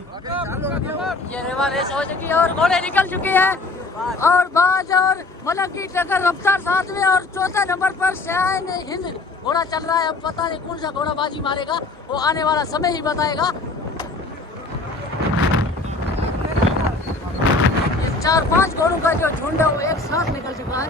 ये रेवा रेस हो चुकी है और घोड़े निकल चुके हैं और बाज और मलक की टक्कर रफ्तार साथ में और चौथे नंबर पर शायन हिंद घोड़ा चल रहा है। अब पता नहीं कौन सा घोड़ा बाजी मारेगा, वो आने वाला समय ही बताएगा। ये 4-5 घोड़ों का जो झुंड है वो एक साथ निकल चुका है।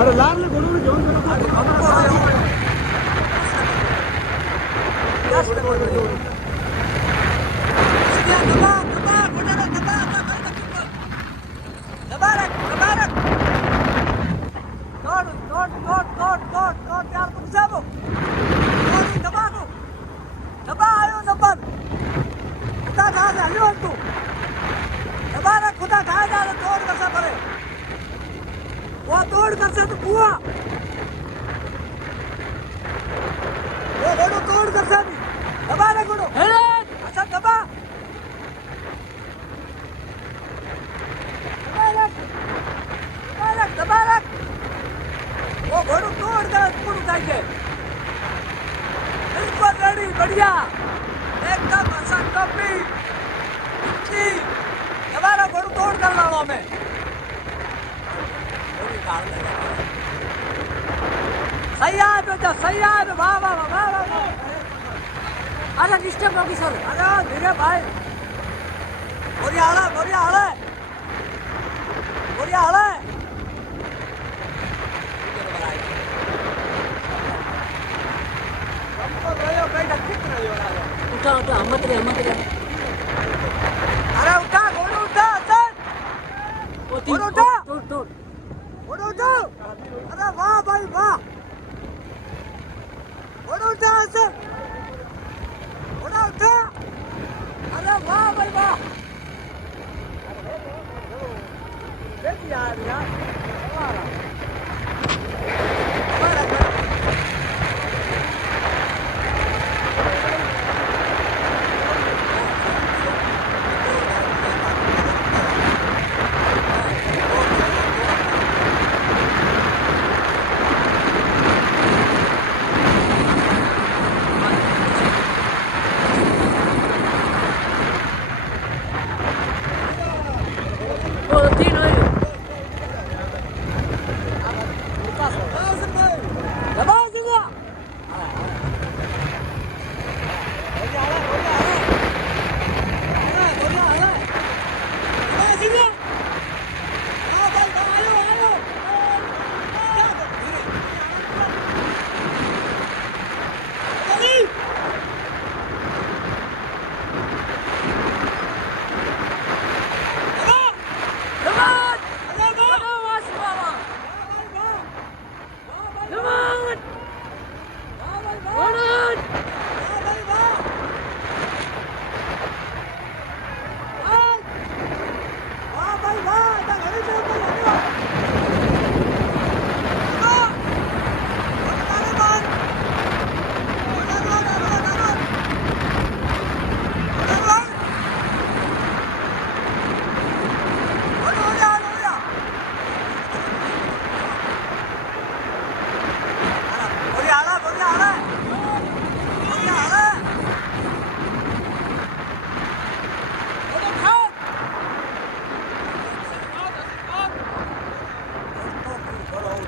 अरे लाल घोड़ों में जोन तोड़ कर से तो कुआ वो घोड़ो तोड़ कर से दबा रे घोड़ो अच्छा दबा दबा रख वो घोड़ो तोड़ कर ऊपर उठाएंगे बिल्कुल रेडी बढ़िया एकदम अच्छा कॉपी दबा रे घोड़ो तोड़ कर लाओ हमें सैयाद बेटा सैयाद वाह वाह वाह वाह। अरे डिस्टर्ब होगी सर, अरे धीरे भाई बोरिया आला बोरिया आला बोरिया आला उठा उठा मत रे अरे उठा घोड़ा उठा घोड़ा उठा टूट घोड़ा उठा अरे वाह भाई वाह घोड़ा उठा सर घोड़ा उठा अरे वाह भाई वाह देख यार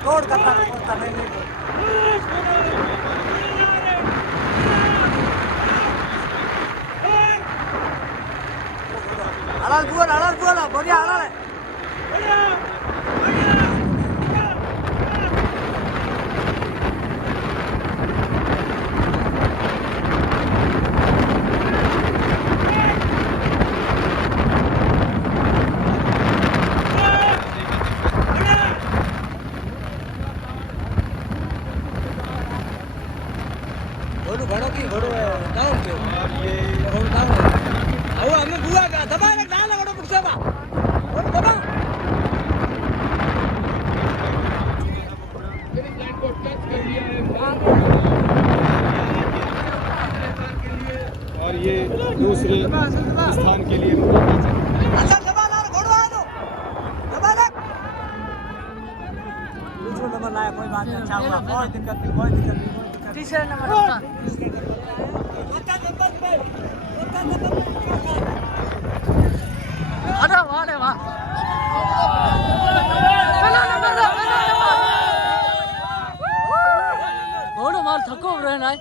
तोड़ करता alal buala बढ़िया alal है घोड़ो की घोड़ो डाउन पे ये घोड़ो डाउन है आओ हमें बुआ का दबा रख डाल घोड़ो पुछे बा घोड़ो दबा ये फ्लैट को टच कर लिया है दूसरे स्थान के लिए मुकाबला चल रहा है। अच्छा जबान और घोड़ो आ दो जबान दूसरा नंबर लाया कोई बात नहीं अच्छा हुआ कोई दिक्कत नहीं कोई दिक्कत नहीं तीसरे नंबर रफ्तार अरे वाह रे वाह पहला नंबर घोड़ो माल थको रहना है